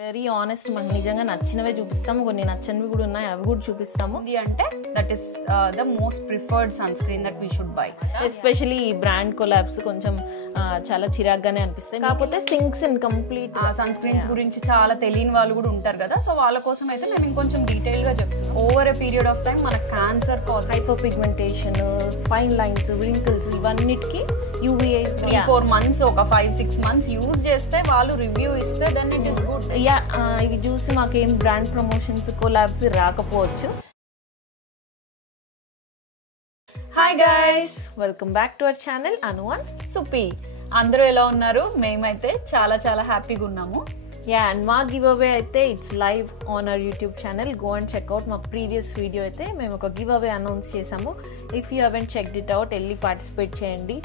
Very honest మనకు నిజంగా నచ్చినవే చూపిస్తాము, కొన్ని నచ్చనివి కూడా ఉన్నాయి, అవి కూడా చూపిస్తాము. ఇది అంటే that is the most preferred sunscreen that we should buy. Especially ఈ బ్రాండ్ కొలాబ్స్ కొంచెం చాలా చిరాగ్గానే అనిపిస్తాయి. కాకపోతే సింక్స్ ఇన్ కంప్లీట్ సన్ స్క్రీన్స్ గురించి చాలా తెలియని వాళ్ళు కూడా ఉంటారు కదా, సో వాళ్ళ కోసం అయితే మేము ఇంకొంచెం డీటెయిల్ గా చెప్తాం. Over a period of time మన cancer cause, hyper pigmentation, fine lines, wrinkles ఇవన్నిటికి UVAs 3-4 months ఒక 5-6 months యూజ్ చేస్తే వాళ్ళు రివ్యూ ఇస్తే దెన్ ఇట్ ఇస్ గుడ్. ఇవి చూసి మాకేం బ్రాండ్ ప్రమోషన్స్ కొలాబ్స్ రాకపోవచ్చు. Hi guys, welcome back to our channel Anu and Supi. అందరూ ఎలా ఉన్నారు? మేమైతే చాలా చాలా హ్యాపీగా ఉన్నాము. అండ్ మా గివ్ అవే అయితే it's live on our YouTube channel. Go and check out. మా ప్రీవియస్ వీడియో అయితే మేము ఒక గివ్ అవే అనౌన్స్ చేసాము. If you haven't checked it out, వెళ్ళి పార్టిసిపేట్ చేయండి.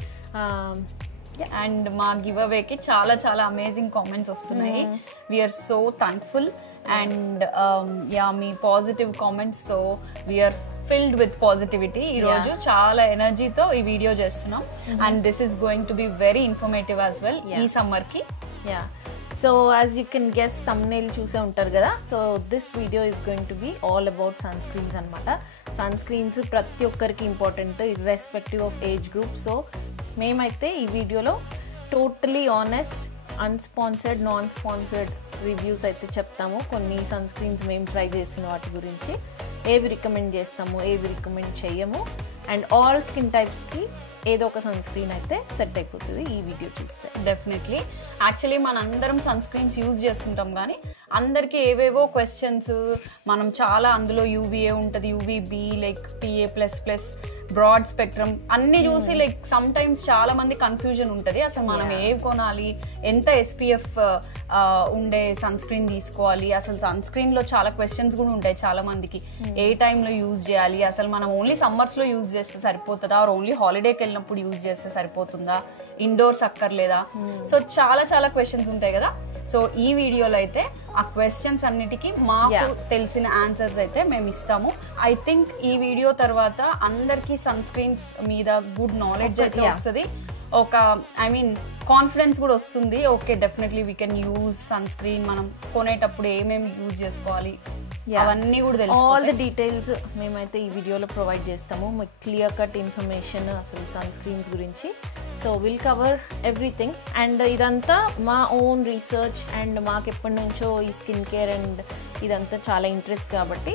అండ్ మా గివ్ అవేకి చాలా చాలా అమేజింగ్ కామెంట్స్ వస్తున్నాయి. వీఆర్ సో థ్యాంక్ఫుల్ అండ్ మీ పాజిటివ్ కామెంట్స్ తో వీఆర్ ఫిల్డ్ విత్ పాజిటివిటీ. ఈ రోజు చాలా ఎనర్జీతో ఈ వీడియో చేస్తున్నాం and this is going to be very informative as well ఈ సమ్మర్ కి. So as you can guess, thumbnail చూసే ఉంటారు కదా. So this video is going to be all about sunscreens అనమాట. సన్ స్క్రీన్స్ ప్రతి ఒక్కరికి important, irrespective of age group. So మేమైతే ఈ వీడియోలో totally honest, unsponsored, non sponsored reviews అయితే చెప్తాము. కొన్ని సన్ స్క్రీన్స్ మేము ట్రై చేసిన వాటి గురించి, ఏవి రికమెండ్ చేస్తాము, ఏవి రికమెండ్ చేయము. అండ్ ఆల్ స్కిన్ టైప్స్కి ఏదో ఒక సన్ స్క్రీన్ అయితే సెట్ అయిపోతుంది ఈ వీడియో చూస్తే. డెఫినెట్లీ. యాక్చువల్లీ మనందరం సన్ స్క్రీన్స్ యూజ్ చేస్తుంటాం కానీ అందరికీ ఏవేవో క్వశ్చన్స్, మనం చాలా అందులో UVA ఉంటుంది, UVB, like PA++, broad spectrum అన్ని చూసి లైక్ సమ్ టైమ్స్ చాలా మంది కన్ఫ్యూజన్ ఉంటుంది. అసలు మనం ఏ కొనాలి, ఎంత SPF ఉండే సన్ స్క్రీన్ తీసుకోవాలి, అసలు సన్ స్క్రీన్ లో చాలా క్వశ్చన్స్ కూడా ఉంటాయి చాలా మందికి. ఏ టైంలో యూజ్ చేయాలి, అసలు మనం ఓన్లీ సమ్మర్స్ లో యూజ్ చేస్తే సరిపోతుందా, ఆర్ ఓన్లీ హాలిడేకి వెళ్ళినప్పుడు యూజ్ చేస్తే సరిపోతుందా, ఇండోర్స్ అక్కర్లేదా. సో చాలా చాలా క్వశ్చన్స్ ఉంటాయి కదా. సో ఈ వీడియోలో అయితే ఆ క్వశ్చన్స్ అన్నిటికీ మాకు తెలిసిన ఆన్సర్స్ అయితే మేము ఇస్తాము. ఐ థింక్ ఈ వీడియో తర్వాత అందరికి సన్ స్క్రీన్స్ మీద గుడ్ నాలెడ్జ్ అయితే వస్తుంది, ఒక కాన్ఫిడెన్స్ కూడా వస్తుంది. Okay, definitely we can use sunscreen, మనం కొనేటప్పుడు ఏమేమి యూజ్ చేసుకోవాలి అవన్నీ కూడా తెలుసు. ఆల్ ద డీటెయిల్స్ మేమైతే ఈ వీడియోలో ప్రొవైడ్ చేస్తాము, మీకు క్లియర్ కట్ ఇన్ఫర్మేషన్ అసలు సన్ స్క్రీన్స్ గురించి. So will cover everything. And ఇదంతా మా ఓన్ రీసెర్చ్ అండ్ మాకు ఎప్పటి నుంచో ఈ స్కిన్ కేర్ అండ్ ఇదంతా చాలా ఇంట్రెస్ట్ కాబట్టి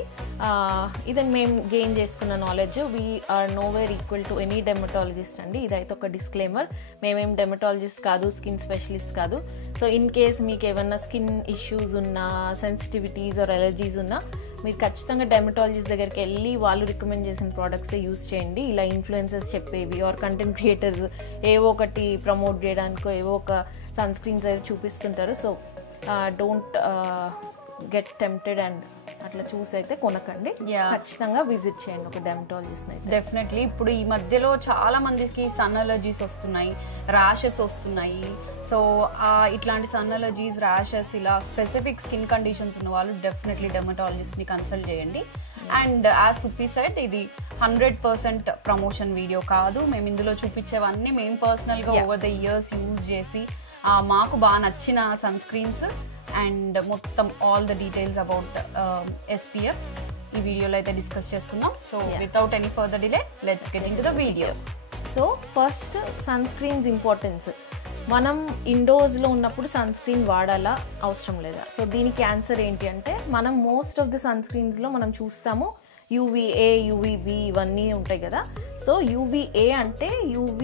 ఇది మేము గెయిన్ చేసుకున్న knowledge. We are nowhere equal to any dermatologist అండి. ఇదైతే ఒక డిస్క్లైమర్, మేమేం డెర్మటాలజిస్ట్ కాదు, స్కిన్ స్పెషలిస్ట్ కాదు. సో ఇన్ కేస్ మీకు ఏమన్నా స్కిన్ ఇష్యూస్ ఉన్నా, సెన్సిటివిటీస్ ఆర్ ఎలర్జీస్ ఉన్నా, మీరు ఖచ్చితంగా డెర్మటాలజిస్ట్ దగ్గరికి వెళ్ళి వాళ్ళు రికమెండ్ చేసిన ప్రోడక్ట్సే యూస్ చేయండి. ఇలా ఇన్ఫ్లుయెన్సర్స్ చెప్పేవి ఆర్ కంటెంట్ క్రియేటర్స్ ఏవో ఒకటి ప్రమోట్ చేయడానికో ఏవో ఒక సన్ స్క్రీన్స్ అయితే చూపిస్తుంటారు. So don't get tempted and అట్లా చూసి అయితే కొనకండి. ఖచ్చితంగా విజిట్ చేయండి ఒక డెర్మటాలజిస్ట్ అయితే. డెఫినెట్లీ. ఇప్పుడు ఈ మధ్యలో చాలా మందికి సన్ అలర్జీస్ వస్తున్నాయి, ర్యాషెస్ వస్తున్నాయి. సో ఇట్లాంటి సన్ అలర్జీస్, ర్యాషెస్, ఇలా స్పెసిఫిక్ స్కిన్ కండిషన్స్ ఉన్న వాళ్ళు డెఫినెట్లీ డెర్మటాలజిస్ట్ ని కన్సల్ట్ చేయండి. అండ్ యాజ్ సుపి సెడ్, ఇది 100% ప్రమోషన్ వీడియో కాదు. మేము ఇందులో చూపించేవన్నీ మేము పర్సనల్ గా ఓవర్ ద ఇయర్స్ యూజ్ చేసి మాకు బాగా నచ్చిన సన్ స్క్రీన్స్ అండ్ మొత్తం all the details about SPF ఈ వీడియోలో అయితే డిస్కస్ చేసుకుందాం. So without any further delay let's get into the video. So first sunscreens importance. మనం ఇండోర్స్లో ఉన్నప్పుడు సన్ స్క్రీన్ వాడాలా, అవసరం లేదా? సో దీనికి ఆన్సర్ ఏంటి అంటే, మనం మోస్ట్ ఆఫ్ ద సన్ స్క్రీన్స్లో మనం చూస్తాము UVA, UVB ఇవన్నీ ఉంటాయి కదా. సో UVA అంటే UV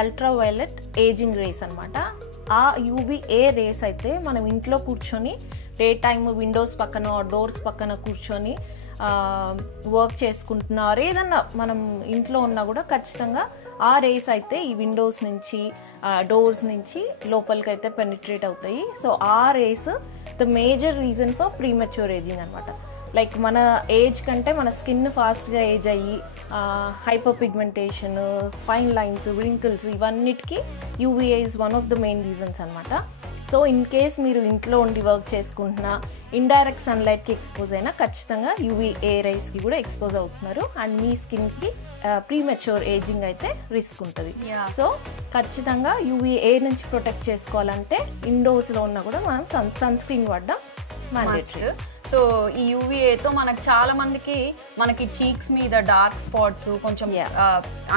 అల్ట్రావైలెట్ ఏజింగ్ రేస్ అనమాట. ఆ UVA రేస్ అయితే మనం ఇంట్లో కూర్చొని డే టైమ్ విండోస్ పక్కన, డోర్స్ పక్కన కూర్చొని వర్క్ చేసుకుంటున్నారు, ఏదన్నా మనం ఇంట్లో ఉన్నా కూడా ఖచ్చితంగా ఆ రేస్ అయితే ఈ విండోస్ నుంచి, డోర్స్ నుంచి లోపలికి అయితే పెనిట్రేట్ అవుతాయి. సో ఆ rays the major reason for premature ageing అనమాట. లైక్ మన ఏజ్ కంటే మన స్కిన్ ఫాస్ట్గా ఏజ్ అయ్యి hyper pigmentation, fine lines, wrinkles ఇవన్నిటికీ UVA is one of the main reasons అనమాట. సో ఇన్ కేస్ మీరు ఇంట్లో ఉండి వర్క్ చేసుకుంటున్నా, ఇండైరెక్ట్ సన్లైట్కి ఎక్స్పోజ్ అయినా ఖచ్చితంగా UVA రేస్కి కూడా ఎక్స్పోజ్ అవుతున్నారు. అండ్ మీ స్కిన్కి ప్రీమెచ్యూర్ ఏజింగ్ అయితే రిస్క్ ఉంటుంది. సో ఖచ్చితంగా UVA నుంచి ప్రొటెక్ట్ చేసుకోవాలంటే ఇండోర్స్లో ఉన్నా కూడా మనం సన్ స్క్రీన్ వాడడం Mandatory. మస్ట్. సో ఈ యూవీఏతో మనకి చాలా మందికి మనకి చీక్స్ మీద డార్క్ స్పాట్స్, కొంచెం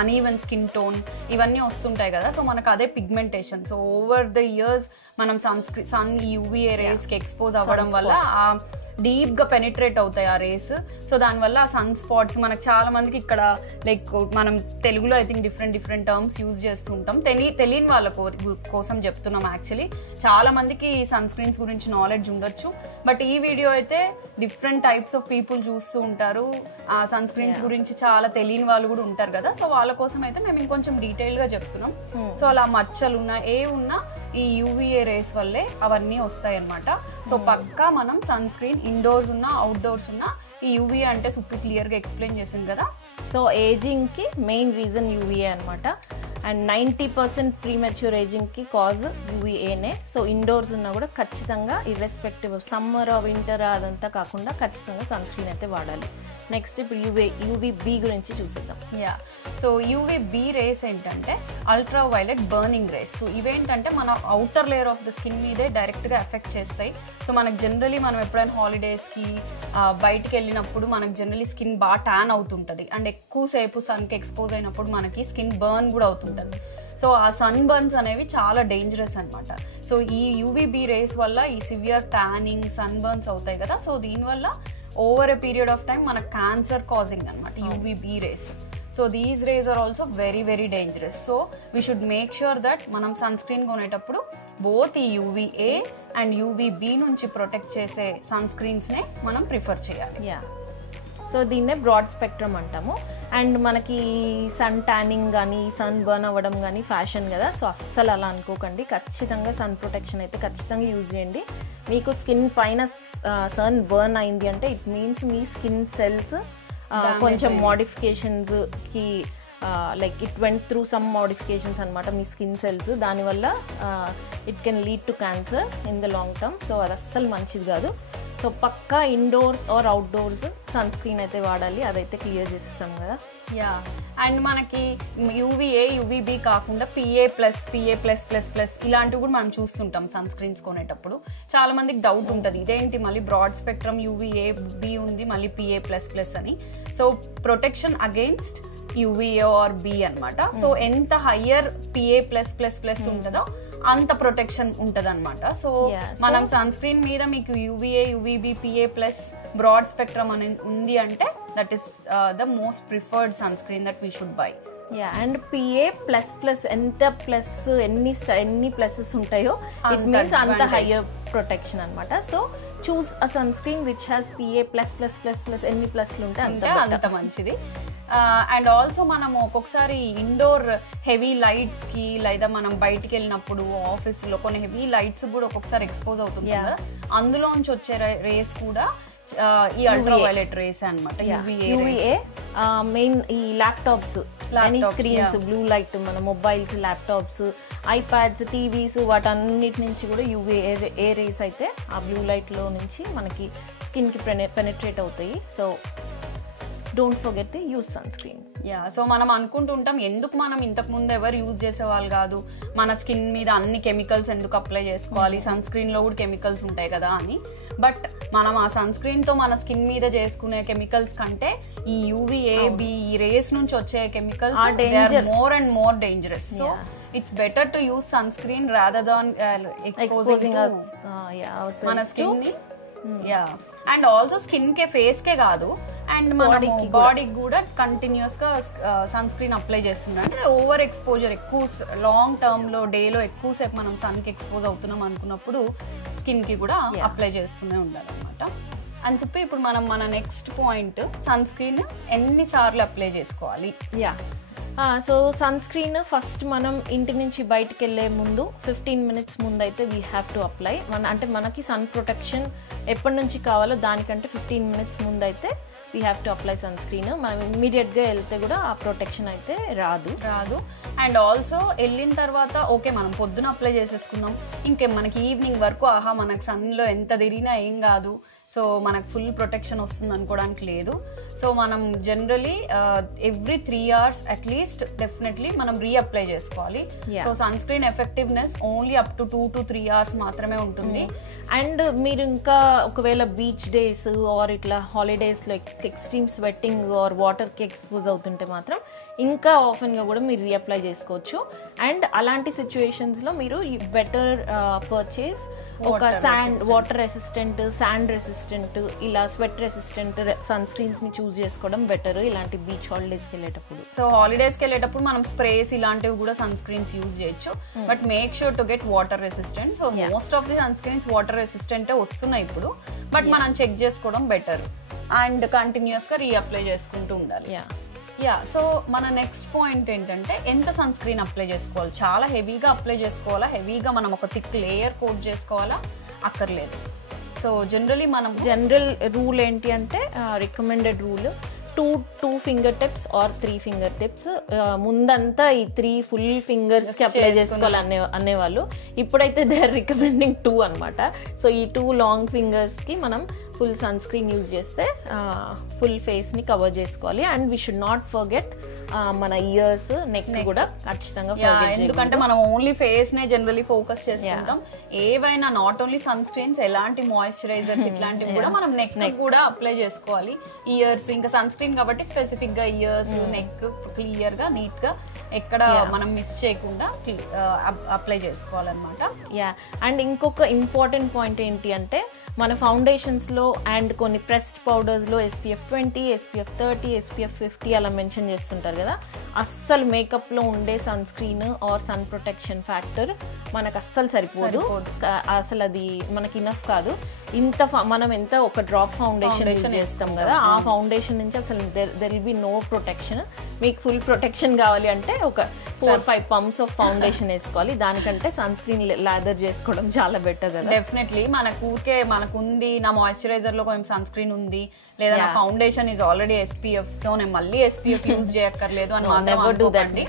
అన్ఈవెన్ స్కిన్ టోన్ ఇవన్నీ వస్తుంటాయి కదా. సో మనకు అదే pigmentation. So over the years మనం సన్ యూవీఏ రేస్ కి ఎక్స్పోజ్ అవ్వడం వల్ల డీప్ గా పెనిట్రేట్ అవుతాయి ఆ రేస్. సో దానివల్ల ఆ సన్ స్పాట్స్ మనకు చాలా మందికి ఇక్కడ లైక్ మనం తెలుగులో I think different terms use చేస్తుంటాం. తెలియని వాళ్ళ కోసం చెప్తున్నాం. యాక్చువల్లీ చాలా మందికి సన్ స్క్రీన్స్ గురించి నాలెడ్జ్ ఉండొచ్చు, బట్ ఈ వీడియో అయితే డిఫరెంట్ టైప్స్ ఆఫ్ పీపుల్ చూస్తూ ఉంటారు. ఆ సన్ స్క్రీన్స్ గురించి చాలా తెలియని వాళ్ళు కూడా ఉంటారు కదా. సో వాళ్ళ కోసం అయితే మేము ఇంకొంచెం డీటెయిల్ గా చెప్తున్నాం. సో అలా మచ్చలు ఉన్నా ఉన్నా ఈ యూవీఏ రేస్ వల్లే అవన్నీ వస్తాయి అన్నమాట. సో పక్కా మనం సన్ స్క్రీన్ ఇండోర్స్ ఉన్నా అవుట్డోర్స్ ఉన్నా ఈ యూవీఏ అంటే సూపర్ క్లియర్ గా ఎక్స్ప్లెయిన్ చేసింది కదా. సో ఏజింగ్ కి మెయిన్ రీజన్ యూవీఏ అనమాట. అండ్ 90% ప్రీమెచ్యూర్ ఏజింగ్ కి కాజ్ యూవీఏనే. సో ఇండోర్స్ ఉన్నా కూడా ఖచ్చితంగా ఇర్రెస్పెక్టివ్ సమ్మర్ వింటర్ అదంతా కాకుండా ఖచ్చితంగా సన్ స్క్రీన్ అయితే వాడాలి. నెక్స్ట్ ఇప్పుడు యూవీబీ గురించి చూసేద్దాం. సో యూవీబీ రేస్ ఏంటంటే ultra violet burning rays. So ఇవేంటంటే మన outer layer of the skin మీదే డైరెక్ట్ గా ఎఫెక్ట్ చేస్తాయి. సో మనకు జనరలీ మనం ఎప్పుడైనా హాలిడేస్ కి బయటికి వెళ్ళినప్పుడు మనకు జనరలీ స్కిన్ బాగా ట్యాన్ అవుతుంటది. అండ్ ఎక్కువసేపు సన్ కి ఎక్స్పోజ్ అయినప్పుడు మనకి స్కిన్ బర్న్ కూడా అవుతుంటది. సో ఆ సన్ బర్న్స్ అనేవి చాలా డేంజరస్ అనమాట. సో ఈ యూవీబీ రేస్ వల్ల ఈ సివియర్ ట్యానింగ్, సన్ బర్న్స్ అవుతాయి కదా. సో దీనివల్ల over a period of time మనకు క్యాన్సర్ కాజింగ్ అనమాట UVB rays. So these rays are also very dangerous. So we should make sure that మనం సన్ స్క్రీన్ కొనేటప్పుడు both ఈ యూవీఏ అండ్ యూవీబీ నుంచి protect చేసే సన్ స్క్రీన్స్ నే మనం prefer చేయాలి. సో దీన్నే బ్రాడ్ స్పెక్ట్రమ్ అంటాము. అండ్ మనకి సన్ ట్యానింగ్ కానీ సన్ బర్న్ అవ్వడం కానీ ఫ్యాషన్ కదా. సో అస్సలు అలా అనుకోకండి. ఖచ్చితంగా సన్ ప్రొటెక్షన్ అయితే ఖచ్చితంగా యూజ్ చేయండి. మీకు స్కిన్ పైన సన్ బర్న్ అయింది అంటే ఇట్ మీన్స్ మీ స్కిన్ సెల్స్ కొంచెం మోడిఫికేషన్స్కి like it went through some modifications అనమాట మీ స్కిన్ సెల్స్. దానివల్ల it can lead to cancer in the long term. So అది అస్సలు మంచిది కాదు. సో పక్కా indoors or outdoors sunscreen అయితే వాడాలి. అదైతే క్లియర్ చేసేస్తాం కదా. అండ్ మనకి యూవీఏ యూవీబీ కాకుండా PA+, ఇలాంటివి కూడా మనం చూస్తుంటాం సన్ స్క్రీన్స్ కొనేటప్పుడు. చాలా మందికి డౌట్ ఉంటుంది, ఇదేంటి మళ్ళీ బ్రాడ్ స్పెక్ట్రమ్ యూవీఏ బి ఉంది మళ్ళీ PA++ అని. So protection against UVA or B అనమాట. సో ఎంత హయ్యర్ PA++ ఉంటుందో అంత ప్రొటెక్షన్ ఉంటది అనమాట. సో మనం సన్ స్క్రీన్ మీద మీకు UVA UVB PA+ broad spectrum అని ఉంది అంటే that is the most preferred sunscreen that we should buy. And PA++ ఎంత ప్లస్ ఎన్ని ప్లసెస్ ఉంటాయో ఇట్ మీన్స్ అంత హయ్యర్ ప్రొటెక్షన్ అనమాట. So choose a sunscreen which has PA++++ ఎన్ని ప్లస్లు ఉంటే అంత మంచిది. అండ్ ఆల్సో మనం ఒక్కొక్కసారి ఇండోర్ హెవీ లైట్స్ కి లేదా మనం బయటికి వెళ్ళినప్పుడు ఆఫీస్ లో కొన్ని హెవీ లైట్స్ కూడా ఒక్కొక్కసారి ఎక్స్పోజ్ అవుతుంది కదా. అందులోంచి వచ్చే రేస్ కూడా ఈ అల్ట్రా వైలెట్ రేస్ అనమాట. యూవీఏ మెయిన్ ఈ laptops any screens blue light మన మొబైల్స్, ల్యాప్టాప్స్, ఐప్యాడ్స్, టీవీస్ వాటన్నిటి నుంచి కూడా యూవీఏ రేస్ అయితే ఆ బ్లూ లైట్ లో నుంచి మనకి స్కిన్ కి పెనిట్రేట్ అవుతాయి. So don't forget to use sunscreen. So మనం అనుకుంటుంటాం ఎందుకు మనం ఇంతకు ముందు ఎవరు యూజ్ చేసేవాళ్ళు కాదు, మన స్కిన్ మీద అన్ని కెమికల్స్ ఎందుకు అప్లై చేసుకోవాలి, సన్ స్క్రీన్ లో కూడా కెమికల్స్ ఉంటాయి కదా అని. బట్ మనం ఆ సన్ స్క్రీన్ తో మన స్కిన్ మీద చేసుకునే కెమికల్స్ కంటే ఈ యూవీఏబి ఈ రేస్ నుంచి వచ్చే chemicals more and more dangerous. So it's better to use sunscreen rather than exposing మన స్కిన్ ని. అండ్ ఆల్సో స్కిన్ కే ఫేస్ కే కాదు అండ్ మన బాడీకి కూడా కంటిన్యూస్ గా సన్ స్క్రీన్ అప్లై చేస్తున్నాం. అంటే ఓవర్ ఎక్స్పోజర్ ఎక్కువ లాంగ్ టర్మ్ లో డేలో ఎక్కువసేపు మనం సన్ కి ఎక్స్పోజ్ అవుతున్నాం అనుకున్నప్పుడు స్కిన్ కి కూడా అప్లై చేస్తూనే ఉండాలి అనమాట అని చెప్పి ఇప్పుడు మనం మన నెక్స్ట్ పాయింట్ సన్ స్క్రీన్ ఎన్నిసార్లు అప్లై చేసుకోవాలి. సో సన్ స్క్రీన్ ఫస్ట్ మనం ఇంటి నుంచి బయటకు వెళ్ళే ముందు 15 minutes ముందు అయితే వీ హ్యావ్ టు అప్లై. అంటే మనకి సన్ ప్రొటెక్షన్ ఎప్పటి నుంచి కావాలో దానికంటే 15 minutes ముందు అయితే we have to apply sunscreen. మనం ఇమ్మీడియట్గా వెళ్తే కూడా ఆ ప్రొటెక్షన్ అయితే రాదు. అండ్ ఆల్సో వెళ్ళిన తర్వాత ఓకే మనం పొద్దున అప్లై చేసేసుకున్నాం, ఇంకే మనకి ఈవినింగ్ వరకు ఆహా మనకి సన్లో ఎంత తిరిగినా ఏం కాదు, సో మనకు ఫుల్ ప్రొటెక్షన్ వస్తుంది అనుకోవడానికి లేదు. సో మనం generally every 3 hours at least definitely మనం రీఅప్లై చేసుకోవాలి. So sunscreen effectiveness only up to 2 to 3 hours మాత్రమే ఉంటుంది. అండ్ మీరు ఇంకా ఒకవేళ బీచ్ డేస్ ఆర్ ఇట్లా holidays like extreme sweating or water కి ఎక్స్పోజ్ అవుతుంటే మాత్రం ఇంకా ఆఫెన్ గా కూడా మీరు రీఅప్లై చేసుకోవచ్చు. అండ్ అలాంటి సిచ్యువేషన్స్ లో మీరు బెటర్ పర్చేస్ ఒక వాటర్ రెసిస్టెంట్, శాండ్ రెసిస్టెంట్, ఇలా స్వెట్ రెసిస్టెంట్ సన్ స్క్రీన్స్ ని చూస్ చేసుకోవడం బెటర్ ఇలాంటి బీచ్ హాలిడేస్ కి వెళ్ళేటప్పుడు. సో హాలిడేస్ కి వెళ్ళేటప్పుడు మనం స్ప్రేస్ ఇలాంటివి కూడా సన్ స్క్రీన్స్ యూజ్ చేయొచ్చు. But make sure to get water resistant. So most of the sunscreens water resistant వస్తున్నాయి ఇప్పుడు, బట్ మనం చెక్ చేసుకోవడం బెటర్ అండ్ కంటిన్యూస్ గా రీఅప్లై చేసుకుంటూ ఉండాలి. సో మన నెక్స్ట్ పాయింట్ ఏంటంటే ఎంత సన్ స్క్రీన్ అప్లై చేసుకోవాలి. చాలా హెవీగా అప్లై చేసుకోవాలా, హెవీగా మనం ఒక థిక్ లేయర్ కోట్ చేసుకోవాలా, అక్కర్లేదు. సో జనరల్ రూల్ ఏంటి అంటే recommended rule 2 fingertips or 3 fingertips. ముందంతా ఈ 3 full fingers కి అప్లై చేసుకోవాలి అనేవాళ్ళు. ఇప్పుడైతే దే ఆర్ రికమెండింగ్ 2 అనమాట. సో ఈ 2 long fingers కి మనం ఫుల్ సన్ స్క్రీన్ యూజ్ చేస్తే ఫుల్ ఫేస్ ని కవర్ చేసుకోవాలి. And we should not forget మన ఇయర్స్, నెక్ కూడా ఖచ్చితంగా. ఎందుకంటే మనం ఓన్లీ ఫేస్ నే జనరలీ ఫోకస్ చేస్తుంటాం. ఏవైనా నాట్ ఓన్లీ సన్ స్క్రీన్స్, ఎలాంటి మాయిశ్చరైజర్స్ ఇట్లాంటివి కూడా మనం నెక్ కూడా అప్లై చేసుకోవాలి. ఇయర్స్ ఇంకా సన్ స్క్రీన్ కాబట్టి స్పెసిఫిక్ గా ఇయర్స్, నెక్ క్లియర్ గా నీట్ గా ఎక్కడ మనం మిస్ చేయకుండా అప్లై చేసుకోవాలన్నమాట. అండ్ ఇంకొక ఇంపార్టెంట్ పాయింట్ ఏంటి అంటే మన ఫౌండేషన్స్ లో అండ్ కొన్ని ప్రెస్డ్ పౌడర్స్ లో SPF 20, SPF 30, SPF 50 అలా మెన్షన్ చేస్తుంటారు కదా. అస్సలు మేకప్ లో ఉండే sunscreen or sun protection factor మనకు అస్సలు సరిపోదు. అసలు అది మనకి ఇనఫ్ కాదు. మనం ఎంత ఒక డ్రాప్ ఫౌండేషన్ యూజ్ చేస్తాం కదా, ఆ ఫౌండేషన్ నుంచి అసలు there will be no protection. మీకు ఫుల్ ప్రొటెక్షన్ కావాలి అంటే ఒక 4-5 pumps ఆఫ్ ఫౌండేషన్ వేసుకోవాలి. దానికంటే సన్ స్క్రీన్ లాదర్ చేసుకోవడం చాలా బెటర్ కదా. డెఫినెట్లీ మనకుంది, నా మాయిశ్చరైజర్ లో కొంచెం సన్ స్క్రీన్ ఉంది, లేదా నా foundation is already SPF, so నేను మళ్ళీ SPF యూజ్ చేయక్కర్లేదు అని మాత్రం అనుకోకండి.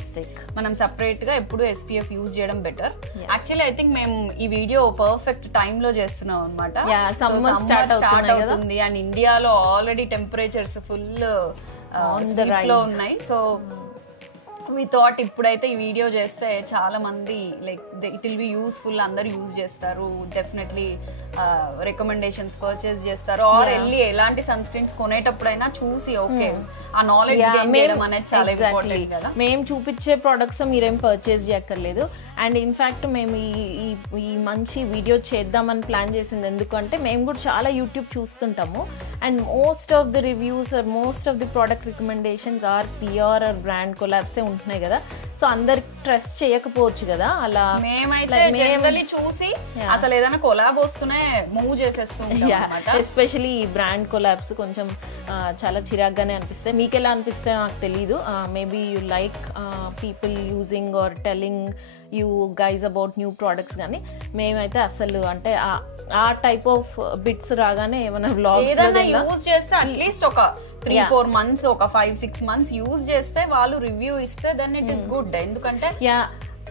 మనం సెపరేట్ గా ఎప్పుడు SPF యూజ్ చేయడం బెటర్. యాక్చువల్లీ ఐ థింక్ మేము ఈ వీడియో పర్ఫెక్ట్ టైమ్ లో చేస్తున్నాం అనమాట. సమ్మర్ స్టార్ట్ అవుతుంది అండ్ ఇండియాలో ఆల్రెడీ టెంపరేచర్స్ ఫుల్ లో ఉన్నాయి. సో వి థాట్ ఇప్పుడైతే ఈ వీడియో చేస్తే చాలా మంది like it will be useful, అందరు యూజ్ చేస్తారు, డెఫినెట్లీ రికమెండేషన్స్ పర్చేస్ చేస్తారు. ఆర్ వెళ్ళి ఎలాంటి సన్ స్క్రీన్స్ కొనేటప్పుడైనా చూసి ఓకే ఆ నాలెడ్జ్ గెయిన్ చేయడం అనేది చాలా ఇంపార్టెంట్ కదా. మేము చూపించే ప్రొడక్ట్స్ మీరేం పర్చేస్ చేయక్కర్లేదు. అండ్ ఇన్ఫాక్ట్ మేము ఈ మంచి వీడియో చేద్దామని ప్లాన్ చేసింది ఎందుకంటే మేము కూడా చాలా యూట్యూబ్ చూస్తుంటాము. And most of the reviews are most of the product recommendations are PR or brand కొలాబ్సే ఉంటున్నాయి కదా. సో అందరికి ట్రస్ట్ చేయకపోవచ్చు కదా. అలా మేమైతే జనరల్లీ చూసి అసలు ఏదైనా కొలాబ్ వస్తూనే మూవ్ చేసేస్తాం. ఎస్పెషలీ ఈ బ్రాండ్ కొలాబ్స్ కొంచెం చాలా చిరాగ్గానే అనిపిస్తాయి. మీకు ఎలా అనిపిస్తాయో నాకు తెలీదు. Maybe you like people using or telling you guys about new products, కానీ మేమైతే అసలు అంటే ఆ టైప్ ఆఫ్ బిట్స్ రాగానే ఏమైనా వ్లాగ్స్ యూజ్ చేస్తే అట్లీస్ట్ ఒక 3-4 months, ఒక 5-6 months యూజ్ చేస్తే వాళ్ళు రివ్యూ ఇస్తే దెన్ ఇట్ ఇస్ గుడ్. ఎందుకంటే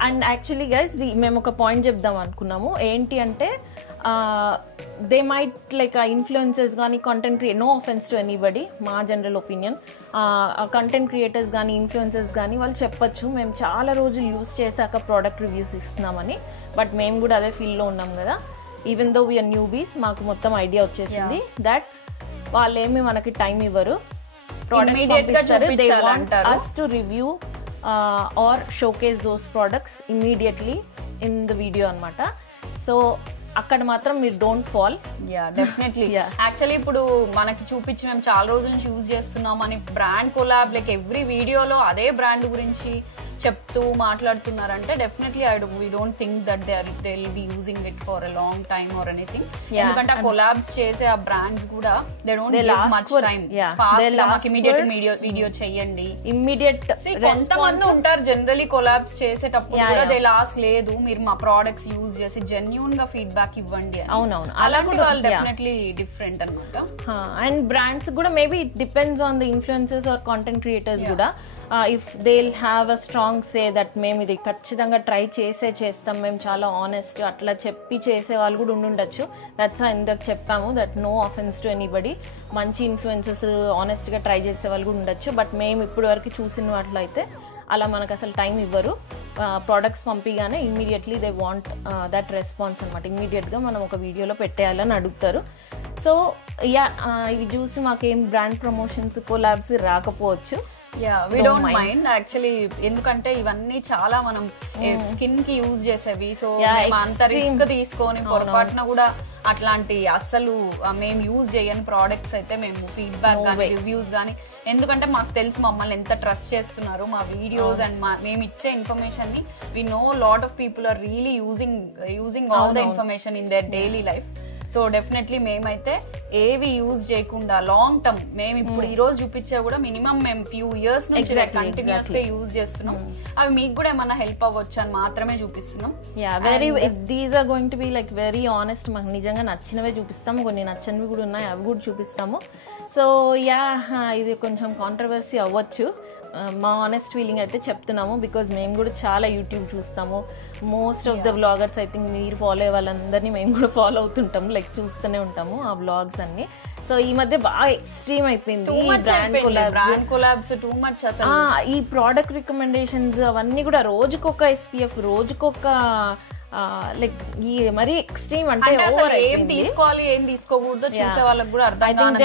అండ్ యాక్చువల్లీ గైస్ మేము ఒక పాయింట్ చెప్దాం అనుకున్నాము. ఏంటి అంటే దే మైట్ లైక్ ఇన్ఫ్లుయెన్సర్స్ కానీ content no offence to anybody, మా జనరల్ ఒపీనియన్, కంటెంట్ క్రియేటర్స్ కానీ ఇన్ఫ్లుయెన్సర్స్ కానీ వాళ్ళు చెప్పొచ్చు మేము చాలా రోజులు యూజ్ చేశాక ప్రోడక్ట్ రివ్యూస్ ఇస్తున్నామని. బట్ మేము కూడా అదే ఫీల్డ్లో ఉన్నాం కదా. ఈవెన్ దో వీఆర్ న్యూబీస్, మాకు మొత్తం ఐడియా వచ్చేసింది దట్ వాళ్ళేమి మనకి టైం ఇవ్వరు, ప్రోడక్ట్స్ పంపిస్తారు. They want us to review or showcase those products immediately in the video అన్నమాట. సో అక్కడ మాత్రం మీరు డోంట్ ఫాల్. డెఫినెట్లీ. యాక్చువల్లీ ఇప్పుడు మనకి చూపించి మేము చాలా రోజుల నుంచి యూజ్ చేస్తున్నాం అని బ్రాండ్ కొలాబ్ లైక్ ఎవ్రీ వీడియోలో అదే బ్రాండ్ గురించి చెప్తూ మాట్లాడుతున్నారంటే definitely we don't think that they will be using it for a long time or anything. ఎందుకంటే ఆ కొలాబ్స్ చేసే ఆ బ్రాండ్స్ కూడా they don't give much time. Fast మాకు ఇమిడియట్ వీడియో చేయండి, ఇమిడియట్. కొంతమంది ఉంటారు జనరలీ కొలాబ్స్ చేసేటప్పుడు కూడా దే లాస్ట్ లేదు మీరు మా ప్రోడక్ట్స్ యూజ్ చేసి జెన్యూన్ గా ఫీడ్బ్యాక్ ఇవ్వండి. అవునవును, అలాంటి వాళ్ళు డెఫినెట్లీ డిఫరెంట్ అన్నమాట. అండ్ బ్రాండ్స్ కూడా maybe it depends on the influencers or content creators కూడా. If they will have a strong say that మేము ఇది ఖచ్చితంగా ట్రై చేస్తాం, మేము చాలా ఆనెస్ట్ అట్లా చెప్పి చేసే వాళ్ళు కూడా ఉండుండొచ్చు. దట్స్ ఇందాక చెప్పాము that no offence to anybody. మంచి ఇన్ఫ్లుయెన్సెస్ ఆనెస్ట్గా ట్రై చేసే వాళ్ళు కూడా ఉండొచ్చు. బట్ మేము ఇప్పటి వరకు చూసిన వాటిలో అయితే అలా మనకు అసలు టైం ఇవ్వరు. ప్రోడక్ట్స్ పంపిగానే immediately they want that response అనమాట. ఇమ్మీడియట్గా మనం ఒక వీడియోలో పెట్టేయాలని అడుగుతారు. సో ఇవి చూసి మాకేం బ్రాండ్ ప్రమోషన్స్ కొలాబ్స్ రాకపోవచ్చు. వి డోంట్ మైండ్ యాక్చువల్లీ, ఎందుకంటే ఇవన్నీ చాలా మనం స్కిన్ కి యూజ్ చేసేవి. సో అంత రిస్క్ తీసుకొని పొరపాటున కూడా అట్లాంటి అస్సలు మేము యూజ్ చేయని ప్రోడక్ట్స్ అయితే మేము ఫీడ్బ్యాక్ కానీ రివ్యూస్ కానీ, ఎందుకంటే మాకు తెలుసు మమ్మల్ని ఎంత ట్రస్ట్ చేస్తున్నారు మా వీడియోస్ అండ్ మేము ఇచ్చే ఇన్ఫర్మేషన్ ని. We know lot of people are really using all the information in their daily life. So definitely మేమైతే ఏవి యూజ్ చేయకుండా లాంగ్ టర్మ్, మేము ఇప్పుడు ఈ రోజు చూపించే కూడా మినిమం మేము ఫ్యూ ఇయర్స్ నుంచి కంటిన్యూస్ గా యూజ్ చేస్తున్నాం. అవి మీకు కూడా ఏమన్నా హెల్ప్ అవ్వచ్చు అని మాత్రమే చూపిస్తున్నాం. These are going to be like very honest. మాకు నిజంగా నచ్చినవే చూపిస్తాము, కొన్ని నచ్చనివి కూడా ఉన్నాయి, అవి కూడా చూపిస్తాము. సో ఇది కొంచెం కాంట్రవర్సీ అవ్వచ్చు. మా ఆనెస్ట్ ఫీలింగ్ అయితే చెప్తున్నాము, బికాజ్ మేము కూడా చాలా యూట్యూబ్ చూస్తాము. Most of the vloggers I think మీరు ఫాలో అయ్యే వాళ్ళందరినీ మేము కూడా ఫాలో అవుతుంటాము, లైక్ చూస్తూనే ఉంటాము ఆ వ్లాగ్స్ అన్ని. సో ఈ మధ్య బాగా ఎక్స్ట్రీమ్ అయిపోయింది బ్రాండ్ కొలాబ్స్, టూ మచ్ అసలు. ఈ ప్రోడక్ట్ రికమెండేషన్స్ అవన్నీ కూడా రోజుకొక SPF, రోజుకొక లైక్ ఈ మరీ ఎక్స్ట్రీమ్ అంటే ఏం తీసుకోవాలి ఏం తీసుకోకూడదు చూసే వాళ్ళకి కూడా అర్థం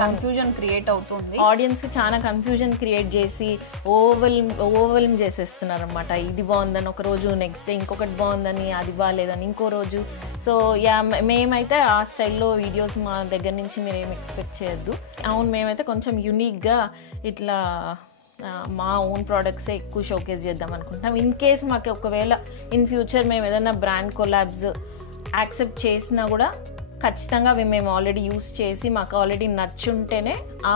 కన్ఫ్యూజన్ క్రియేట్ అవుతుంది. ఆడియన్స్ కి చాలా కన్ఫ్యూజన్ క్రియేట్ చేసి ఓవర్వెల్మ్ చేసేస్తున్నారు అనమాట. ఇది బాగుందని ఒక రోజు, నెక్స్ట్ డే ఇంకొకటి బాగుందని, అది బాగాలేదని ఇంకో రోజు. సో మేమైతే ఆ స్టైల్లో వీడియోస్ మా దగ్గర నుంచి మీరు ఏం ఎక్స్పెక్ట్ చేయొద్దు. అవును, మేమైతే కొంచెం యూనిక్గా ఇట్లా మా ఓన్ ప్రోడక్ట్సే ఎక్కువ షోకేస్ చేద్దాం అనుకుంటున్నాం. ఇన్ కేస్ మాకు ఒకవేళ ఇన్ ఫ్యూచర్ మేము ఏదైనా బ్రాండ్ కొలాబ్స్ యాక్సెప్ట్ చేసినా కూడా ఖచ్చితంగా అవి మేము ఆల్రెడీ యూస్ చేసి మాకు ఆల్రెడీ నచ్చుంటేనే ఆ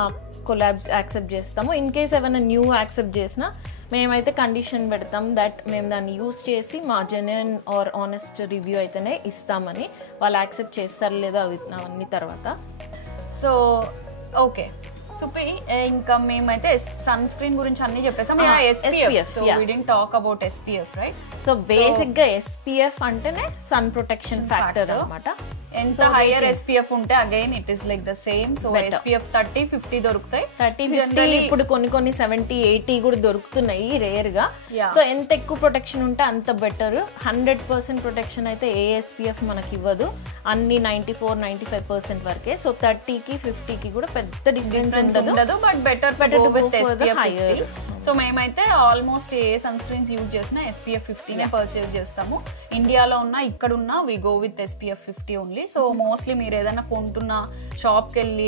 కొలాబ్స్ యాక్సెప్ట్ చేస్తాము. ఇన్ కేస్ ఏమైనా న్యూ యాక్సెప్ట్ చేసినా మేమైతే కండిషన్ పెడతాం దట్ మేము దాన్ని యూస్ చేసి మా జెన్యూన్ ఆర్ ఆనెస్ట్ రివ్యూ అయితేనే ఇస్తామని. వాళ్ళు యాక్సెప్ట్ చేస్తారు లేదా అవన్నీ తర్వాత. సో ఓకే సుపి, ఇంకా మేమైతే సన్ స్క్రీన్ గురించి అన్ని చెప్పేసాం. SPF, so we didn't talk about SPF, right? So basic గా SPF అంటేనే సన్ ప్రొటెక్షన్ ఫ్యాక్టర్ అన్నమాట. ఎంత హైయర్ SPF ఉంటే again it is like the same. So SPF 30, 50 దొరుకుతాయి. 30, 50 ఇప్పుడు కొన్ని 70, 80 కూడా దొరుకుతున్నాయి రేర్ గా. సో ఎంత ఎక్కువ ప్రొటెక్షన్ ఉంటే అంత బెటర్. 100% ప్రొటెక్షన్ అయితే ఏ SPF మనకి ఇవ్వదు, అన్ని 94, 95% వరకే. సో 30కి 50కి కూడా పెద్ద డిఫరెన్స్ ఉండదు, but better go with SPF 50. So మేమైతే ఆల్మోస్ట్ ఏ సన్ స్క్రీన్స్ యూజ్ చేసినా SPF 50 నే పర్చేస్ చేస్తాము. ఇండియాలో ఉన్న ఇక్కడ ఉన్న we go with SPF 50 only. So mostly మీరు ఏదైనా కొంటున్నా, షాప్కి వెళ్ళి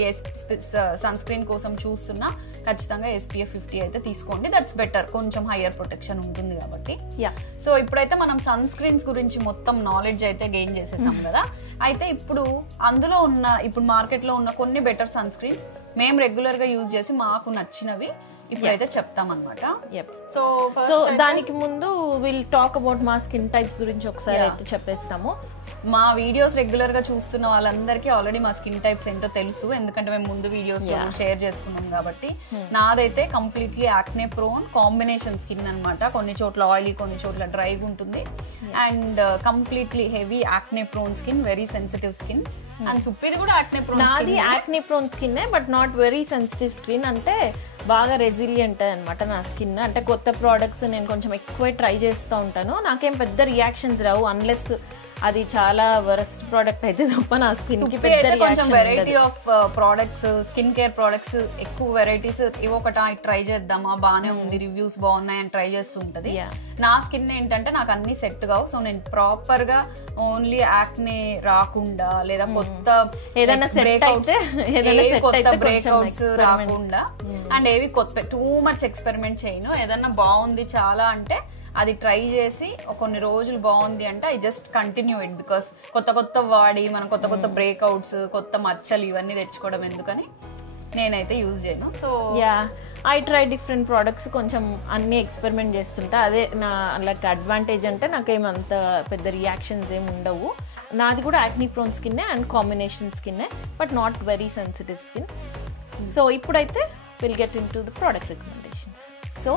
సన్ స్క్రీన్ కోసం చూస్తున్నా ఖచ్చితంగా SPF 50 అయితే తీసుకోండి. దట్స్ బెటర్, కొంచెం హైయర్ ప్రొటెక్షన్ ఉంటుంది కాబట్టి. సో ఇప్పుడైతే మనం సన్ స్క్రీన్స్ గురించి మొత్తం నాలెడ్జ్ అయితే గెయిన్ చేసేసాం కదా. అయితే ఇప్పుడు అందులో ఉన్న, ఇప్పుడు మార్కెట్ లో ఉన్న కొన్ని బెటర్ సన్ స్క్రీన్స్ మేము రెగ్యులర్ గా యూజ్ చేసి మాకు నచ్చినవి ఇప్పుడైతే చెప్తాం అనమాట. సో దానికి ముందు విల్ టాక్ అబౌట్ మా స్కిన్ టైప్స్ గురించి ఒకసారి అయితే చెప్పేస్తాము. మా వీడియోస్ రెగ్యులర్ గా చూస్తున్న వాళ్ళందరికీ ఆల్రెడీ మా స్కిన్ టైప్స్ ఏంటో తెలుసు, ఎందుకంటే మేము ముందు వీడియోస్ లో షేర్ చేసుకున్నాం కాబట్టి. నాదైతే completely acne prone combination skin అనమాట. కొన్ని చోట్ల ఆయిలీ, కొన్ని చోట్ల డ్రైగా ఉంటుంది. And completely heavy acne prone skin, very sensitive skin. And సుప్పిది కూడా యాక్నే ప్రోన్. నాది acne prone skin but not very sensitive skin. అంటే బాగా రెసిలియంట్ అనమాట నా స్కిన్. అంటే కొత్త ప్రోడక్ట్స్ నేను కొంచెం ఎక్కువ ట్రై చేస్తూ ఉంటాను, నాకేం పెద్ద రియాక్షన్స్ రావు అన్లెస్ అది చాలా వరస్ట్ ప్రోడక్ట్ అయితే తప్ప నా స్కిన్ కి పెద్ద reaction. Variety of products, skin care products ఎక్కువ వెరైటీస్ ఒకటి ట్రై చేద్దామా, బానే ఉంది, రివ్యూస్ బాగున్నాయి అని ట్రై చేస్తూ ఉంటది. నా స్కిన్ ఏంటంటే నాకు అన్ని సెట్ కావు. సో నేను ప్రాపర్ గా ఓన్లీ యాక్నే రాకుండా లేదా కొత్త ఏదైనా కొత్త బ్రేక్అవుట్స్ రాకుండా అండ్ ఏవి కొత్త టూ మచ్ ఎక్స్పెరిమెంట్ చేయను. ఏదన్నా బాగుంది చాలా అంటే అది ట్రై చేసి కొన్ని రోజులు బాగుంది అంటే I just continue it. Because కొత్త వాడి మనం కొత్త బ్రేక్అవుట్స్, కొత్త మచ్చలు ఇవన్నీ తెచ్చుకోవడం ఎందుకని నేనైతే యూజ్ చేయను. So I try different products, కొంచెం అన్ని ఎక్స్పెరిమెంట్ చేస్తుంటా. అదే నా లైక్ అడ్వాంటేజ్ అంటే నాకేమంత పెద్ద రియాక్షన్స్ ఏమి ఉండవు. నాది కూడా యాక్నీ ప్రోన్ స్కిన్నే అండ్ కాంబినేషన్ స్కిన్నే, but not very sensitive skin. So ఇప్పుడైతే will get in to the product recommendations. So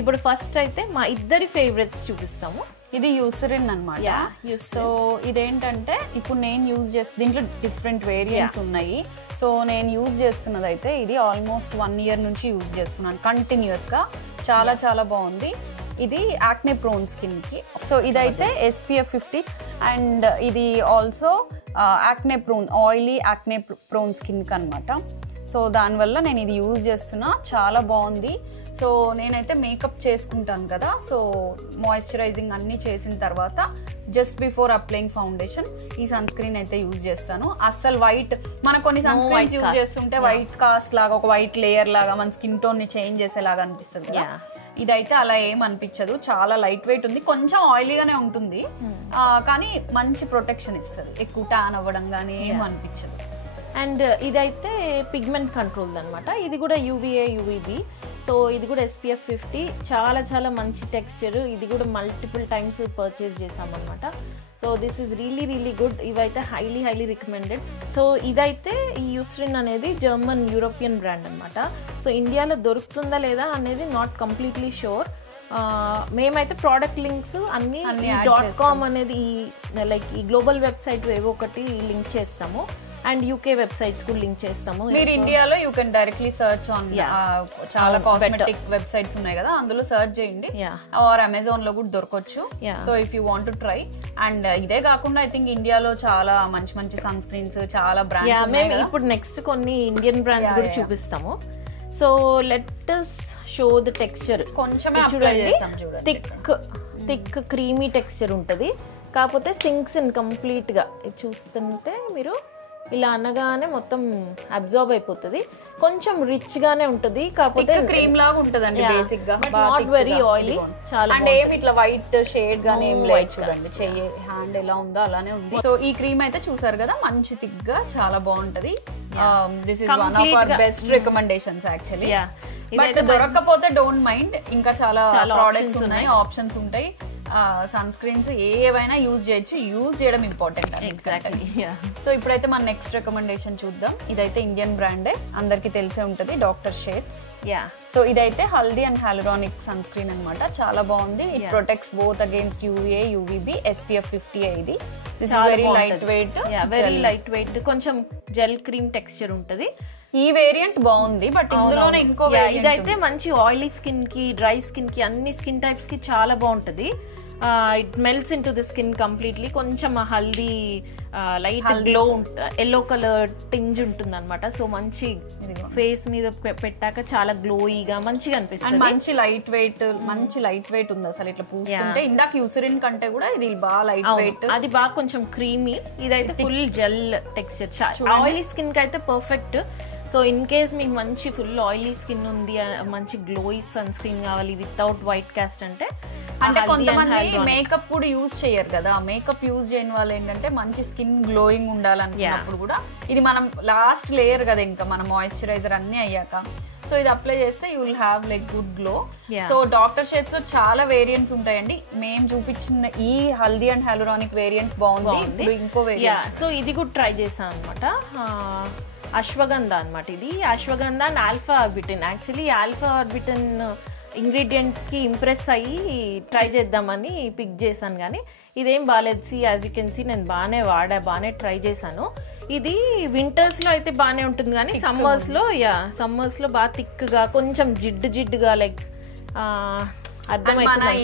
ఇప్పుడు ఫస్ట్ అయితే మా ఇద్దరి ఫేవరెట్స్ చూపిస్తాము. ఇది యూసరిన్ అనమాట. సో ఇదేంటంటే ఇప్పుడు నేను యూజ్ చేస్తే దీంట్లో డిఫరెంట్ వేరియంట్స్ ఉన్నాయి. సో నేను యూజ్ చేస్తున్నది అయితే ఇది ఆల్మోస్ట్ 1 year నుంచి యూజ్ చేస్తున్నాను కంటిన్యూస్ గా. చాలా చాలా బాగుంది. ఇది యాక్నే ప్రోన్ స్కిన్ కి. సో ఇదైతే SPF 50 అండ్ ఇది also acne prone oily acne prone skin కి అనమాట. సో దానివల్ల నేను ఇది యూజ్ చేస్తున్నా, చాలా బాగుంది. సో నేనైతే మేకప్ చేసుకుంటాను కదా, సో మాయిశ్చరైజింగ్ అన్ని చేసిన తర్వాత జస్ట్ బిఫోర్ అప్లైయింగ్ ఫౌండేషన్ ఈ సన్ స్క్రీన్ అయితే యూజ్ చేస్తాను. అస్సలు వైట్ మన కొన్ని సన్ స్క్రీన్స్ యూజ్ చేస్తుంటే వైట్ కాస్ట్ లాగా ఒక వైట్ లేయర్ లాగా మన స్కిన్ టోన్ ని చేంజ్ చేసేలాగా అనిపిస్తుంది కదా, ఇదైతే అలా ఏం అనిపించదు. చాలా లైట్ వెయిట్ ఉంది, కొంచెం ఆయిలీగానే ఉంటుంది కానీ మంచి ప్రొటెక్షన్ ఇస్తుంది, ఎక్కువ ట్యాన్ అవ్వడం కానీ ఏం అనిపించదు. అండ్ ఇదైతే పిగ్మెంట్ కంట్రోల్ అనమాట. ఇది కూడా UVA UVB. సో ఇది కూడా SPF 50. చాలా చాలా మంచి టెక్స్చర్. ఇది కూడా మల్టిపుల్ టైమ్స్ పర్చేస్ చేసామన్నమాట. So this is really good. ఇవైతే హైలీ రికమెండెడ్. సో ఇదైతే ఈ యూసరిన్ అనేది జర్మన్ యూరోపియన్ బ్రాండ్ అనమాట. సో ఇండియాలో దొరుకుతుందా లేదా అనేది నాట్ కంప్లీట్లీ షూర్. మేమైతే ప్రోడక్ట్ లింక్స్ అన్ని .com అనేది లైక్ ఈ గ్లోబల్ వెబ్సైట్ ఏవో ఒకటి లింక్ చేస్తాము అండ్ UK వెబ్సైట్స్ కూడా లింక్ చేస్తాము. మీరు ఇండియాలో you can directly search on చాలా కాస్మెటిక్ వెబ్సైట్స్ ఉన్నాయి కదా, అందులో సర్చ్ చేయండి. ఆర్ అమెజాన్ లో కూడా దొరకవచ్చు. So if you want to try. And ఇదే కాకుండా ఐ థింక్ ఇండియాలో చాలా మంచి సన్ స్క్రీన్స్ చాలా బ్రాండ్స్ మేము ఇప్పుడు నెక్స్ట్ కొన్ని ఇండియన్ బ్రాండ్స్ కూడా చూపిస్తాము. So let us show the texture. కొంచెమే అప్లై చేస్తాం చూడండి. థిక్ క్రీమీ టెక్స్చర్ ఉంటుంది. కాకపోతే సింక్స్ ఇన్ కంప్లీట్ గా చూస్తుంటే మీరు ఇలా అనగానే మొత్తం అబ్జార్బ్ అయిపోతుంది. కొంచెం రిచ్ గానే ఉంటుంది, కాకపోతే క్రీమ్ లాగా ఉంటదండి బేసిక్ గా. Not very oily. చాలా అండ్ ఏమి ఇట్లా వైట్ షేడ్ గానీ ఏం లేదు చూడండి. చెయ్యి హ్యాండ్ ఎలా ఉందో అలానే ఉంది. సో ఈ క్రీమ్ అయితే చూసారు కదా, మంచి థిక్ గా చాలా బాగుంటది. This is one of our best recommendations actually. But దొరకకపోతే డోంట్ మైండ్, ఇంకా చాలా ప్రోడక్ట్స్ ఉన్నాయి, ఆప్షన్స్ ఉంటాయి. సన్ స్క్రీన్స్ ఏవైనా యూజ్ చేయొచ్చు, యూజ్ చేయడం ఇంపార్టెంట్. ఎగ్జాక్ట్లీ. సో ఇప్పుడైతే మన నెక్స్ట్ రికమెండేషన్ చూద్దాం. ఇదైతే ఇండియన్ బ్రాండే, అందరికి తెలిసే ఉంటది, డాక్టర్ షేడ్స్. సో ఇదైతే haldi and hyaluronic sunscreen అనమాట. చాలా బాగుంది. It protects both against UVA UVB. SPF 50 ఇది. This is very light weight. Very light weight. కొంచెం జెల్ క్రీమ్ టెక్స్చర్ ఉంటది. ఈ వేరియంట్ బాగుంది, బట్ ఇందులోనే ఇంకో ఇదైతే మంచి ఆయిలీ స్కిన్ కి, డ్రై స్కిన్ కి, అన్ని స్కిన్ టైప్స్ కి చాలా బాగుంటది. It melts in to the skin completely. కొంచెం haldi light glow yellow colour tinge ఉంటుంది అనమాట. సో మంచి ఫేస్ మీద పెట్టాక చాలా గ్లోయిగా మంచిగా అనిపిస్తుంది. మంచి లైట్ వెయిట్ ఉంది అసలు. ఇట్లా పూస్తుంటే ఇందాక యూసరిన్ కంటే కూడా ఇది బాగా లైట్ వెయిట్. అది బాగా కొంచెం క్రీమీ. ఇదైతే full gel texture. Oily skin కి అయితే పర్ఫెక్ట్. సో ఇన్ కేస్ మీకు మంచి ఫుల్ ఆయిలీ స్కిన్ ఉంది, మంచి గ్లోయి సన్ స్క్రీన్ కావాలి వితౌట్ వైట్ కాస్ట్ అంటే కొంతమంది మేకప్ కూడా యూజ్ చేయరు కదా. మేకప్ యూజ్ చేయని వాళ్ళు ఏంటంటే మంచి స్కిన్ గ్లోయింగ్ ఉండాలనుకున్నప్పుడు కూడా ఇది మనం లాస్ట్ లేయర్ కదా, ఇంకా మన మాయిశ్చరైజర్ అన్ని అయ్యాక సో ఇది అప్లై చేస్తే you will have like good glow. So doctor shades లో చాలా వేరియంట్స్ ఉంటాయండి. మేము చూపించిన ఈ హల్దీ అండ్ హైలరానిక్ వేరియంట్ బాగుంది. ఇంకో వేరియంట్ సో ఇది కూడా ట్రై చేసాం అనమాట. అశ్వగంధ అనమాట. ఇది ashwagandha and alpha arbutin. Actually alpha arbutin ingredient కి ఇంప్రెస్ అయ్యి ట్రై చేద్దామని పిక్ చేశాను, కానీ ఇదేం బాగాలేదు. యాజ్ యూ కెన్ సీ నేను బాగానే ట్రై చేశాను. ఇది వింటర్స్ లో అయితే బాగానే ఉంటుంది, కానీ సమ్మర్స్ లో బాగా థిక్ గా కొంచెం జిడ్డుగా లైక్ అర్థమైతుంది.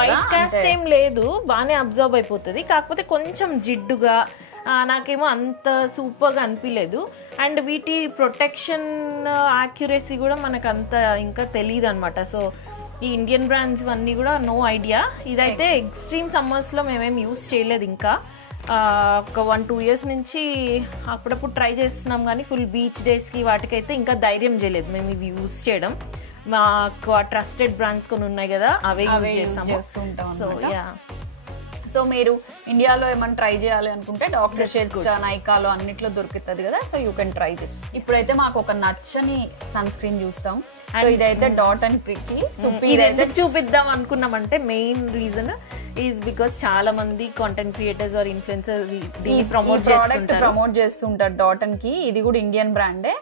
వైట్ కాస్ట్ ఏం లేదు, బాగానే అబ్జర్వ్ అయిపోతుంది. కాకపోతే కొంచెం జిడ్డుగా నాకేమో అంత సూపర్గా అనిపించలేదు. అండ్ వీటి ప్రొటెక్షన్ యాక్యురసీ కూడా మనకు అంత ఇంకా తెలియదు అనమాట. సో ఈ ఇండియన్ బ్రాండ్స్ అన్నీ కూడా నో ఐడియా. ఇదైతే ఎక్స్ట్రీమ్ సమ్మర్స్లో మేమేం యూస్ చేయలేదు. ఇంకా ఒక 1-2 years నుంచి అప్పుడప్పుడు ట్రై చేస్తున్నాం, కానీ ఫుల్ బీచ్ డేస్కి వాటికైతే ఇంకా ధైర్యం చేయలేదు మేము ఇవి యూస్ చేయడం. మాకు ట్రస్టెడ్ బ్రాండ్స్ కొన్ని ఉన్నాయి కదా, అవే యూజ్ చేస్తాము. సో సో మీరు ఇండియాలో ఏమైనా ట్రై చేయాలి అనుకుంటే డాక్టర్ షేడ్స్ నైకాలో అన్నిట్లో దొరుకుతుంది కదా, so you can try this. ఇప్పుడైతే మాకు ఒక నచ్చని సన్ స్క్రీన్ చూస్తాం. సో ఇదైతే డాట్ అండ్ ప్రిక్కీ. సో ఇదైతే చూపిద్దాం అనుకున్నామంటే మెయిన్ రీజన్ ఈజ్ బికాస్ చాలా మంది content creators or influencers promote చేస్తుంటారు డాట్ అండ్ కి. ఇది కూడా ఇండియన్ బ్రాండే.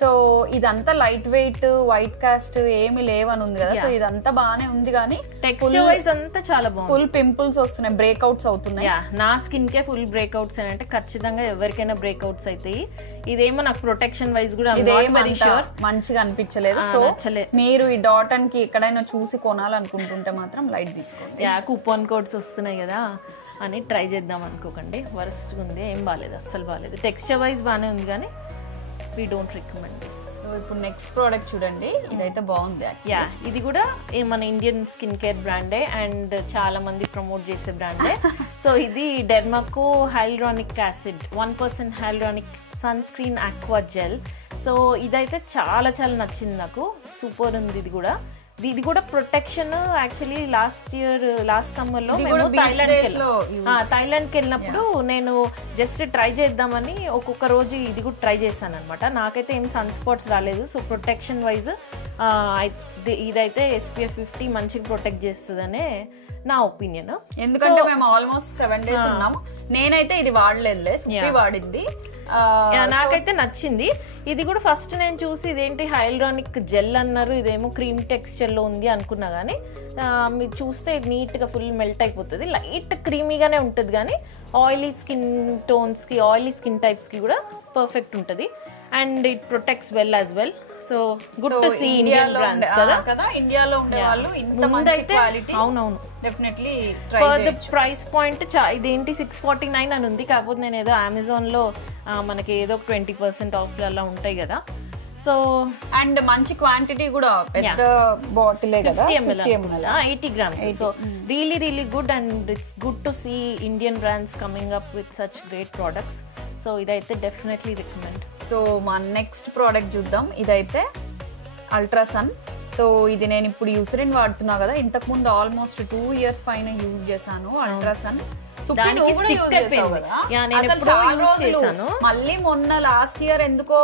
సో ఇదంతా లైట్ వెయిట్ వైట్ కాస్ట్ ఏమి లేవని ఉంది కదా, సో ఇదంతా బానే ఉంది కానీ టెక్స్చర్ వైజ్ అంతా చాలా బాగుంది. ఫుల్ పింపుల్స్ వస్తున్నాయి, బ్రేక్అవుట్స్ అవుతున్నాయి. నా స్కిన్ కే ఫుల్ బ్రేక్అవుట్స్ అంటే ఖచ్చితంగా ఎవరికైనా బ్రేక్అవుట్స్ అవుతాయి. ఇదేమో నాకు ప్రొటెక్షన్ వైజ్ కూడా మంచిగా అనిపించలేదు. సో మీరు ఈ డాటన్ కి ఎక్కడైనా చూసి కొనాలనుకుంటుంటే మాత్రం లైట్ తీసుకోండి. కూపన్ కోడ్స్ వస్తున్నాయి కదా అని ట్రై చేద్దాం అనుకోకండి. వరస్ట్ ఉంది, ఏం బాగాలేదు, అస్సలు బాగాలేదు. టెక్స్చర్ వైజ్ బాగానే ఉంది కానీ we don't recommend this. So ఇప్పుడు నెక్స్ట్ ప్రోడక్ట్ చూడండి, ఇదైతే బాగుంది. ఇది కూడా మన ఇండియన్ స్కిన్ కేర్ బ్రాండే అండ్ చాలా మంది ప్రమోట్ చేసే బ్రాండే. సో ఇది Dermaco hyaluronic acid 1% hyaluronic sunscreen aqua gel. So ఇదైతే చాలా చాలా నచ్చింది నాకు, సూపర్ ఉంది. ఇది కూడా ప్రొటెక్షన్. యాక్చువల్లీ లాస్ట్ సమ్మర్ లో మేము థైలాండ్కి వెళ్ళినప్పుడు నేను జస్ట్ ట్రై చేద్దామని ఒక్కొక్క రోజు ఇది కూడా ట్రై చేశాను అనమాట. నాకైతే ఏం సన్ స్పాట్స్ రాలేదు. సో ప్రొటెక్షన్ వైజ్ ఇదైతే SPF 50 మంచిగా ప్రొటెక్ట్ చేస్తుందనే నా ఒపీనియన్. ఎందుకంటే మేము ఆల్మోస్ట్ 7 days ఉన్నాము. నేనైతే ఇది వాడలేదులే, సుప్పి వాడింది, నాకైతే నచ్చింది. ఇది కూడా ఫస్ట్ నేను చూసి ఇదేంటి హైల్రానిక్ జెల్ అన్నారు, ఇదేమో క్రీమ్ టెక్స్చర్ లో ఉంది అనుకున్నా కానీ మీరు చూస్తే నీట్ గా ఫుల్ మెల్ట్ అయిపోతుంది. లైట్ క్రీమీగానే ఉంటుంది కానీ ఆయిలీ స్కిన్ టోన్స్ కి ఆయిలీ స్కిన్ టైప్స్ కి కూడా పర్ఫెక్ట్ ఉంటుంది. And it protects well as well. So good to see Indian brands కదా, ఇండియాలో ఉండే వాళ్ళు ఇంత మంచి క్వాలిటీ. అవునవును, definitely for the price point ఇదేంటి 649 అని ఉంది. కాకపోతే నేను ఏదో అమెజాన్ లో మనకి ఏదో 20% ఆఫ్ అలా ఉంటాయి కదా. సో అండ్ మంచి క్వాంటిటీ కూడా, పెద్ద bottle 80 grams. So really good and it's good to see Indian brands coming up with such great products. So ఇదైతే డెఫినెట్లీ రికమెండ్. సో మన నెక్స్ట్ ప్రోడక్ట్ చూద్దాం. ఇదైతే అల్ట్రాసన్. సో ఇది నేను ఇప్పుడు యూసరిన్ వాడుతున్నా కదా, ఇంతకు ముందు ఆల్మోస్ట్ 2 years పైన యూజ్ చేశాను అల్ట్రాసన్. మళ్ళీ మొన్న లాస్ట్ ఇయర్ ఎందుకో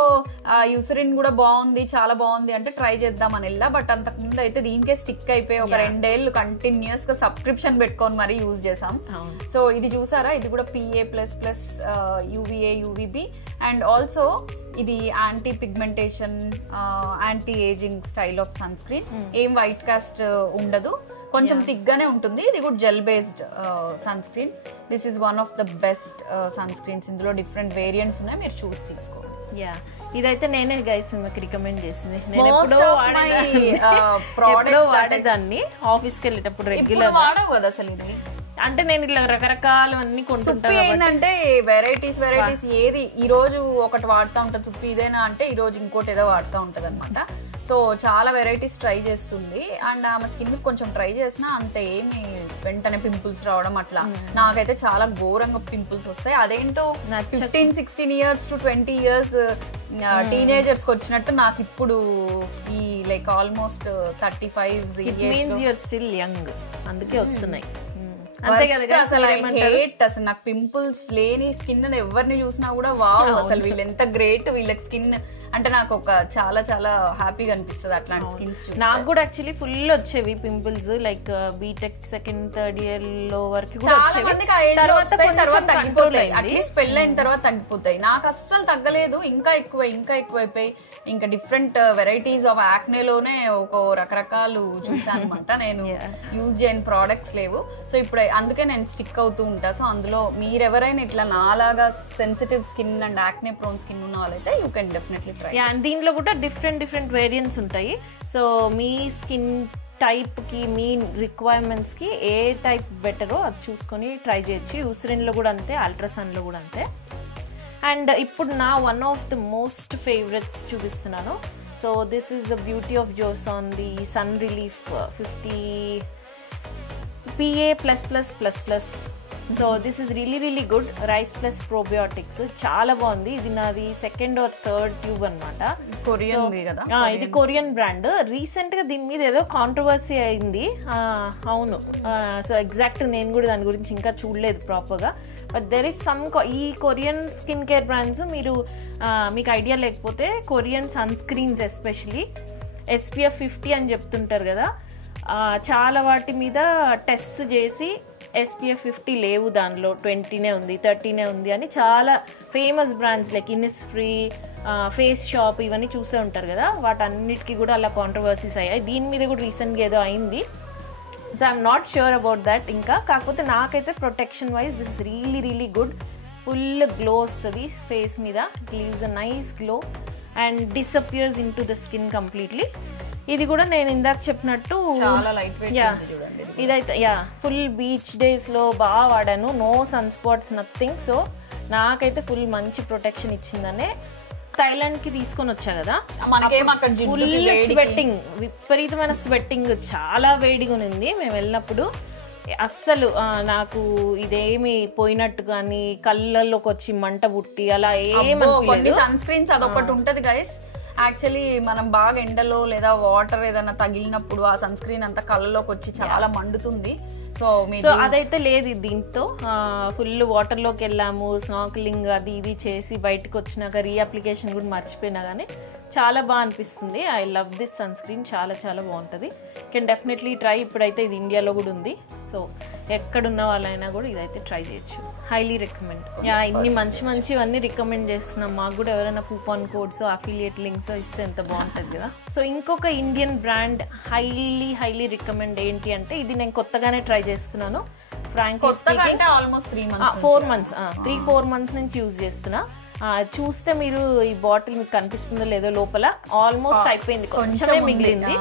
యూసరిన్ కూడా బాగుంది, చాలా బాగుంది అంటే ట్రై చేద్దామని వెళ్ళా. బట్ అంతకు ముందు అయితే దీనికే స్టిక్ అయిపోయి ఒక 2 ఏళ్ళు కంటిన్యూస్ గా సబ్స్క్రిప్షన్ పెట్టుకొని మరీ యూజ్ చేసాం. సో ఇది చూసారా, ఇది కూడా PA++ UVA UVB and also ఇది anti pigmentation anti ageing style of sunscreen. ఏం వైట్ కాస్ట్ ఉండదు, కొంచెం థిక్గానే ఉంటుంది. ఇది కూడా gel based sunscreen. This is one of the best sunscreens. ఇందులో డిఫరెంట్ వేరియంట్స్ ఉన్నాయి, మీరు చూసి తీసుకోండి. ఇదైతే నేనే గైస్ మీకు రికమెండ్ చేసింది. నేను ఎప్పుడో వాడేదాన్ని ఆఫీస్కి వెళ్ళేటప్పుడు రెగ్యులర్ వాడవు కదా అసలు. ఇది అంటే నేను ఇట్లా రకరకాలు అన్ని కొంటుంటాను. ఏంటంటే వెరైటీస్ ఏది ఈ రోజు ఒకటి వాడుతూ ఉంటుంది సుప్పి, ఇదేనా అంటే ఈ రోజు ఇంకోటి ఏదో వాడుతూ ఉంటది అనమాట. సో చాలా వెరైటీస్ ట్రై చేస్తుంది. అండ్ ఆమె స్కిన్ కొంచెం ట్రై చేసినా అంత ఏమి వెంటనే పింపుల్స్ రావడం అట్లా. నాకైతే చాలా ఘోరంగా పింపుల్స్ వస్తాయి. అదేంటో 15-16 years to 20 years టీనేజర్స్ కి వచ్చినట్టు నాకు ఇప్పుడు ఈ like almost 35 years still young, అందుకే వస్తున్నాయి. అసలు నాకు పింపుల్స్ లేని స్కిన్ ఎవరిని చూసినా కూడా వావ్, అసలు వీళ్ళు ఎంత గ్రేట్, వీళ్ళకి స్కిన్ అంటే నాకు ఒక చాలా చాలా హ్యాపీగా అనిపిస్తుంది అట్లాంటి స్కిన్స్. నాకు కూడా యాక్చువల్లీ ఫుల్ వచ్చేవి pimples like BTech 2nd, 3rd year లో వరకు చాలా మందికి తర్వాత తగ్గిపోతాయి, అట్లీస్ట్ పెళ్ళైన తర్వాత తగ్గిపోతాయి. నాకు అస్సలు తగ్గలేదు, ఇంకా ఎక్కువైపోయి ఇంకా డిఫరెంట్ వెరైటీస్ ఆఫ్ యాక్నేలోనే ఒక రకరకాలు చూసాను అనమాట. నేను యూజ్ చేయని ప్రోడక్ట్స్ లేవు. సో ఇప్పుడు అందుకే నేను స్టిక్ అవుతూ ఉంటా. సో అందులో మీరెవరైనా ఇట్లా నాలాగా sensitive skin and acne prone skin ఉన్న వాళ్ళైతే యూ కెన్ డెఫినెట్లీ ట్రై. దీంట్లో కూడా డిఫరెంట్ వేరియంట్స్ ఉంటాయి. సో మీ స్కిన్ టైప్ కి మీ రిక్వైర్మెంట్స్ కి ఏ టైప్ బెటరో అది చూసుకొని ట్రై చేయొచ్చు. యూసరిన్ లో కూడా అంతే, అల్ట్రాసన్ లో కూడా అంతే. అండ్ ఇప్పుడు నా one of the most favourites చూపిస్తున్నాను. So this is the beauty of Joseon the sun relief 50 PA++++. So this is really good. Rice plus probiotics చాలా బాగుంది. ఇది నాది 2nd or 3rd ట్యూబ్ అనమాట. ఇది కొరియన్ బ్రాండ్. రీసెంట్ గా దీని మీద ఏదో కాంట్రవర్సీ అయింది. అవును, సో ఎగ్జాక్ట్ నేను కూడా దాని గురించి ఇంకా చూడలేదు ప్రాపర్ గా. బట్ దెర్ ఇస్ సమ్ ఈ కొరియన్ స్కిన్ కేర్ బ్రాండ్స్ మీకు ఐడియా లేకపోతే Korean sunscreens especially SPF 50 అని చెప్తుంటారు కదా, చాలా వాటి మీద టెస్ట్ చేసి SPF 50 లేవు, దానిలో 20నే ఉంది, 30నే ఉంది అని చాలా famous brands like Innisfree, Face Shop ఇవన్నీ చూసే ఉంటారు కదా, వాటన్నిటికీ కూడా అలా కాంట్రవర్సీస్ అయ్యాయి. దీని మీద కూడా రీసెంట్గా ఏదో అయింది. So I'm not sure about that ఇంకా. కాకపోతే నాకైతే protection wise this is really really good. Full glow వస్తుంది ఫేస్ మీద, it leaves a nice glow and disappears in to the skin completely. ఇది కూడా నేను ఇందాక చెప్పినట్టు చాలా లైట్ వెయిట్ చూడండి. ఇదైతే ఫుల్ బీచ్ డేస్లో బాగా వాడాను, no sun spots nothing. So నాకైతే ఫుల్ మంచి ప్రొటెక్షన్ ఇచ్చిందనే. థైలాండ్కి తీసుకొని వచ్చా కదా, ఫుల్ స్వెట్టింగ్, విపరీతమైన స్వెట్టింగ్, చాలా వేడిగా ఉంది మేము వెళ్ళినప్పుడు. అస్సలు నాకు ఇదేమి పోయినట్టు కానీ కళ్ళల్లోకి వచ్చి మంట పుట్టి అలా ఏమీ సన్ స్క్రీన్స్ అదొకటి ఉంటది గైస్. యాక్చువల్లీ మనం బాగా ఎండలో లేదా వాటర్ ఏదైనా తగిలినప్పుడు ఆ సన్ స్క్రీన్ అంతా కళ్ళలోకి వచ్చి చాలా మండుతుంది. సో అదైతే లేదు దీంతో. ఫుల్ వాటర్లోకి వెళ్ళాము, స్నార్క్లింగ్ అది ఇది చేసి బయటకు వచ్చినాక రీఅప్లికేషన్ కూడా మర్చిపోయినా కానీ చాలా బాగా అనిపిస్తుంది. I love this sunscreen, చాలా చాలా బాగుంటుంది. Can definitely try. ఇప్పుడైతే ఇది ఇండియాలో కూడా ఉంది, సో ఎక్కడున్న వాళ్ళైనా కూడా ఇదైతే ట్రై చేయొచ్చు. Highly recommend. ఇన్ని మంచి మంచివన్నీ రికమెండ్ చేస్తున్నాం. మాకు కూడా ఎవరైనా కూపాన్ కోడ్స్, అఫిలియేట్ లింక్స్ ఇస్తే ఎంత బాగుంటుంది కదా. సో ఇంకొక ఇండియన్ బ్రాండ్ హైలీ రికమెండ్ ఏంటి అంటే, ఇది నేను కొత్తగానే ట్రై చేస్తున్నాను. ఫ్రాంక్లీ స్పీకింగ్ ఆల్మోస్ట్ 4 months నుంచి యూజ్ చేస్తున్నా. చూస్తే మీరు ఈ బాటిల్ మీకు కనిపిస్తుందో లేదో, లోపల ఆల్మోస్ట్ అయిపోయింది, కొంచెమే మిగిలింది.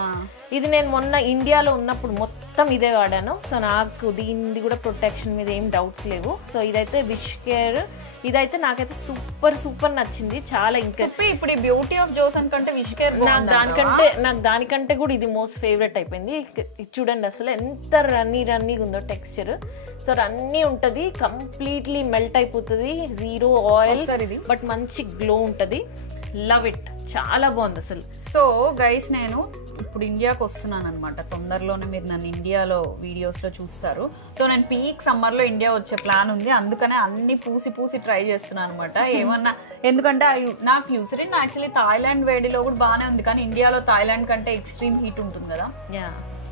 ఇది నేను మొన్న ఇండియాలో ఉన్నప్పుడు మొత్తం ఇదే వాడాను. సో నాకు దీనిది కూడా ప్రొటెక్షన్ మీద ఏం డౌట్స్ లేవు. సో ఇదైతే విష్ కేర్, ఇదైతే నాకైతే సూపర్ నచ్చింది చాలా. ఇంకా ఇప్పుడు బ్యూటీ ఆఫ్ జోసన్ కంటే విష్ కేర్ నాకు దానికంటే కూడా ఇది మోస్ట్ ఫేవరెట్ అయిపోయింది. చూడండి అసలు ఎంత రన్నీ ఉందో టెక్స్చర్. సో రన్నీ ఉంటది, కంప్లీట్లీ మెల్ట్ అయిపోతుంది, జీరో ఆయిల్, బట్ మంచి గ్లో ఉంటది. లవ్ ఇట్, చాలా బాగుంది అసలు. సో గైస్ నేను ఇప్పుడు ఇండియాకి వస్తున్నాను అనమాట. తొందరలోనే మీరు నన్ను ఇండియాలో వీడియోస్ లో చూస్తారు. సో నేను పీక్ సమ్మర్ లో ఇండియా వచ్చే ప్లాన్ ఉంది, అందుకనే అన్ని పూసి ట్రై చేస్తున్నాను అనమాట. ఏమన్నా ఎందుకంటే నాకు యూసరిన్ యాక్చువల్లీ థాయిలాండ్ వేడిలో కూడా బాగానే ఉంది, కానీ ఇండియాలో థాయిలాండ్ కంటే ఎక్స్ట్రీమ్ హీట్ ఉంటుంది కదా,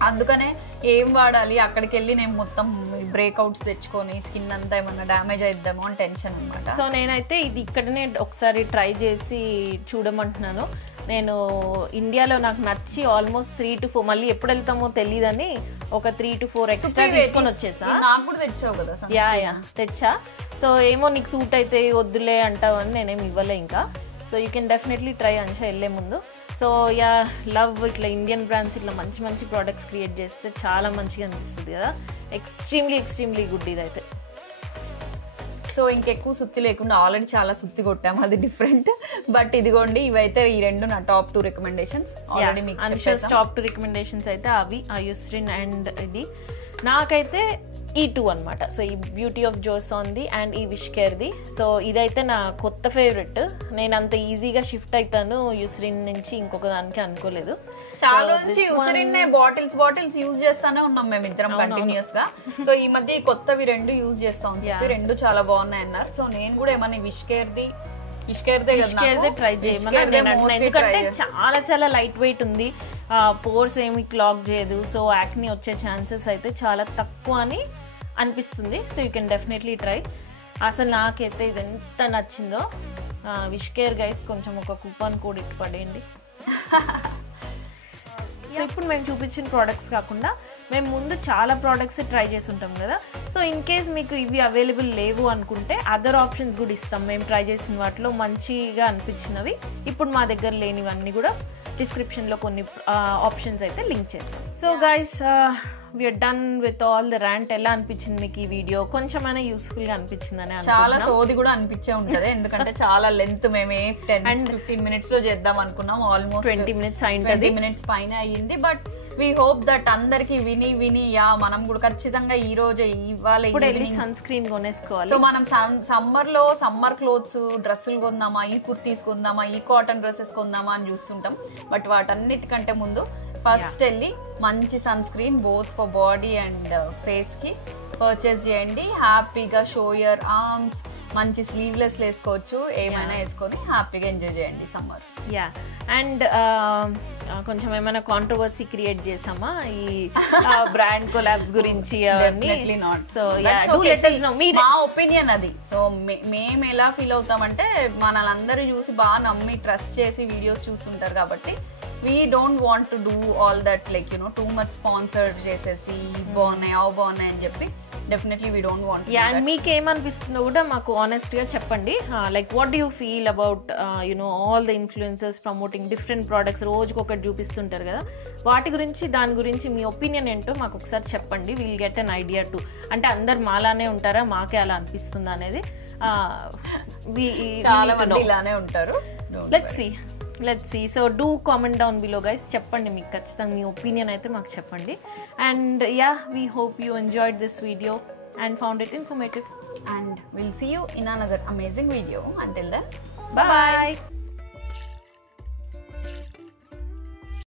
అందుకనే ఏం వాడాలి, అక్కడికి వెళ్ళి నేను మొత్తం బ్రేక్అవుట్స్ తెచ్చుకొని స్కిన్ అంతా ఏమన్నా డ్యామేజ్ అయిద్దామో అని టెన్షన్ అనమాట. సో నేనైతే ఇది ఇక్కడనే ఒకసారి ట్రై చేసి చూడమంటున్నాను. నేను ఇండియాలో నాకు నచ్చి ఆల్మోస్ట్ 3 to 4, మళ్ళీ ఎప్పుడు వెళ్తామో తెలియదని ఒక 3 to 4 ఎక్స్ట్రా తీసుకొని వచ్చేసా. నాకు కూడా తెచ్చావు కదా? తెచ్చా. సో ఏమో నీకు సూట్ అయితే వద్దులే అంటావు అని నేనేమి ఇవ్వలే ఇంకా. So you can definitely try అంశా వెళ్ళే ముందు. సో లవ్ ఇట్లా ఇండియన్ బ్రాండ్స్ ఇట్లా మంచి ప్రోడక్ట్స్ క్రియేట్ చేస్తే చాలా మంచిగా అనిపిస్తుంది కదా. ఎక్స్ట్రీమ్లీ గుడ్ ఇదైతే. సో ఇంకెక్కువ సుత్తి లేకుండా ఆల్రెడీ చాలా సుత్తి కొట్టాము, అది డిఫరెంట్. బట్ ఇదిగోండి, ఇవైతే ఈ రెండు నా టాప్ 2 రికమెండేషన్స్. ఆల్రెడీ మీకు అన్షస్ టాప్ 2 రికమెండేషన్స్ అయితే అవి, యూస్రిన్ అండ్ ఇది. నాకైతే ఈ 2 అనమాట. సో ఈ బ్యూటీ ఆఫ్ జోసాన్ది అండ్ ఈ విష్ కేర్ది. సో ఇదైతే నా కొత్త ఫేవరెట్. నేను అంత ఈజీగా షిఫ్ట్ అవుతాను యూస్రిన్ నుంచి ఇంకొక దానికి అనుకోలేదు. చాలా నుంచి యూస్రిన్ బాటిల్స్ యూజ్ చేస్తానే ఉన్నాం మేము ఇద్దరం కంటిన్యూస్ గా. సో ఈ మధ్య ఈ కొత్తవి 2 యూజ్ చేస్తాం చెప్పి 2 చాలా బాగున్నాయి అన్నారు. సో నేను కూడా ఏమన్నా విష్ కేర్దే ట్రై చేయమన్నా, ఎందుకంటే చాలా లైట్ వెయిట్ ఉంది, పోర్స్ ఏమి క్లాగ్ చేయదు. సో యాక్ని వచ్చే ఛాన్సెస్ అయితే చాలా తక్కువ అని అనిపిస్తుంది. So you can definitely try. అసలు నాకైతే ఇది ఎంత నచ్చిందో. విష్ కేర్ గైస్ కొంచెం ఒక కూపన్ కోడ్ ఇట్టు పడేయండి. సో ఇప్పుడు మేము చూపించిన ప్రోడక్ట్స్ కాకుండా మేము ముందు చాలా ప్రోడక్ట్స్ ట్రై చేసి ఉంటాం కదా. సో ఇన్ కేస్ మీకు ఇవి అవైలబుల్ లేవు అనుకుంటే అదర్ ఆప్షన్స్ కూడా ఇస్తాం. మేము ట్రై చేసిన వాటిలో మంచిగా అనిపించినవి, ఇప్పుడు మా దగ్గర లేనివన్నీ కూడా డిస్క్రిప్షన్లో కొన్ని ఆప్షన్స్ అయితే లింక్ చేస్తాం. So guys we're done with all the rant. ఎలా అనిపించింది మీకు ఈ వీడియో? కొంచెమైనా యూస్ఫుల్ గా అనిపించిందని? చాలా సోది కూడా అనిపించే ఉంటది, ఎందుకంటే చాలా లెంత్ మేమే 10-15 minutes లో చేద్దాం అనుకున్నాం. ఆల్మోస్ట్ 20 minutes అయింది, 20 minutes పైన అయ్యింది. బట్ వీ హోప్ దట్ అందరికి విని మనం కూడా ఖచ్చితంగా ఈ రోజే ఇవాళ సన్ స్క్రీన్ కొనేసుకోవాలి. సో మనం సమ్మర్ లో సమ్మర్ క్లోత్స్ డ్రెస్సులు కొందామా, ఈ కుర్తీస్ కొందామా, ఈ కాటన్ డ్రెస్సెస్ కొందామా అని చూస్తుంటాం. బట్ వాటన్నిటికంటే ముందు ఫస్ట్ వెళ్ళి మంచి sunscreen both for body and face కి పర్చేస్ చేయండి. హ్యాపీగా షో యువర్ ఆర్మ్స్, మంచి స్లీవ్లెస్ వేసుకోవచ్చు, ఏమైనా వేసుకొని హ్యాపీగా ఎంజాయ్ చేయండి సమ్మర్. యా అండ్ కొంచెం ఏమైనా కాంట్రవర్సీ క్రియేట్ చేసామా ఈ బ్రాండ్ కొలాబ్స్ గురించి అవన్నీ? Definitely not. So yeah do let us know. మా ఒపీనియన్ అది. సో మేము ఎలా ఫీల్ అవుతామంటే మనలందరూ చూసి బాగా నమ్మి ట్రస్ట్ చేసి వీడియోస్ చూస్తుంటారు కాబట్టి we don't want to do all that like you know too much sponsored చేసేసి బాగున్నాయి అవి బాగున్నాయి అని చెప్పి definitely we don't want. Yeah and మీకు ఏమనిపిస్తుందో కూడా మాకు ఆనెస్ట్ గా చెప్పండి. Like what do you feel about you know all the influencers promoting different products, రోజుకి ఒకటి చూపిస్తుంటారు కదా, వాటి గురించి దాని గురించి మీ ఒపీనియన్ ఏంటో మాకు ఒకసారి చెప్పండి. Will get an idea to, అంటే అందరు మాలానే ఉంటారా, మాకే అలా అనిపిస్తుంది అనేది చాలా మంది ఇలానే ఉంటారు. Let's see. So do comment down below guys, చెప్పండి మీకు ఖచ్చితంగా మీ ఒపీనియన్ అయితే మాకు చెప్పండి. And yeah we hope you enjoyed this video and found it informative. And we'll see you in another amazing video. Until then, bye.